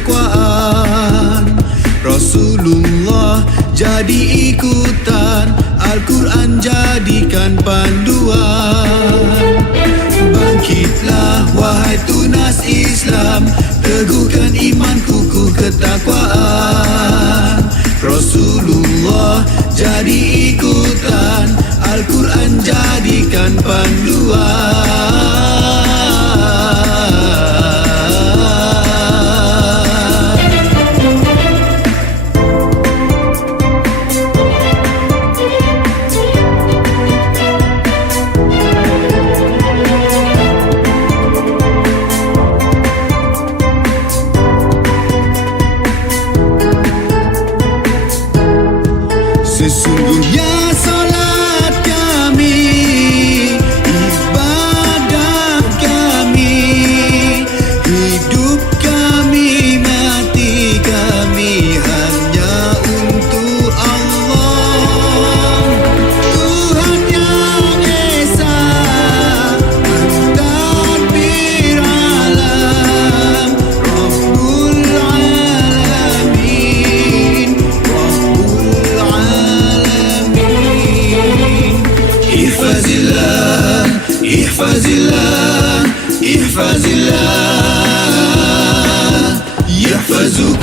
ketakwaan. Rasulullah jadi ikutan, Al-Quran jadikan panduan. Bangkitlah wahai tunas Islam, teguhkan iman, kukuh ketakwaan. Rasulullah jadi ikutan, Al-Quran jadikan panduan. Sesungguhnya solat kami, ibadah kami, hidup kami, mati kami hanya untuk Allah. Tuhan yang Esa, mentadbir alam, Rabbul Alamin, Rabbul Ihfazillah, ihfazillah, ihfazillah, yahfazuk.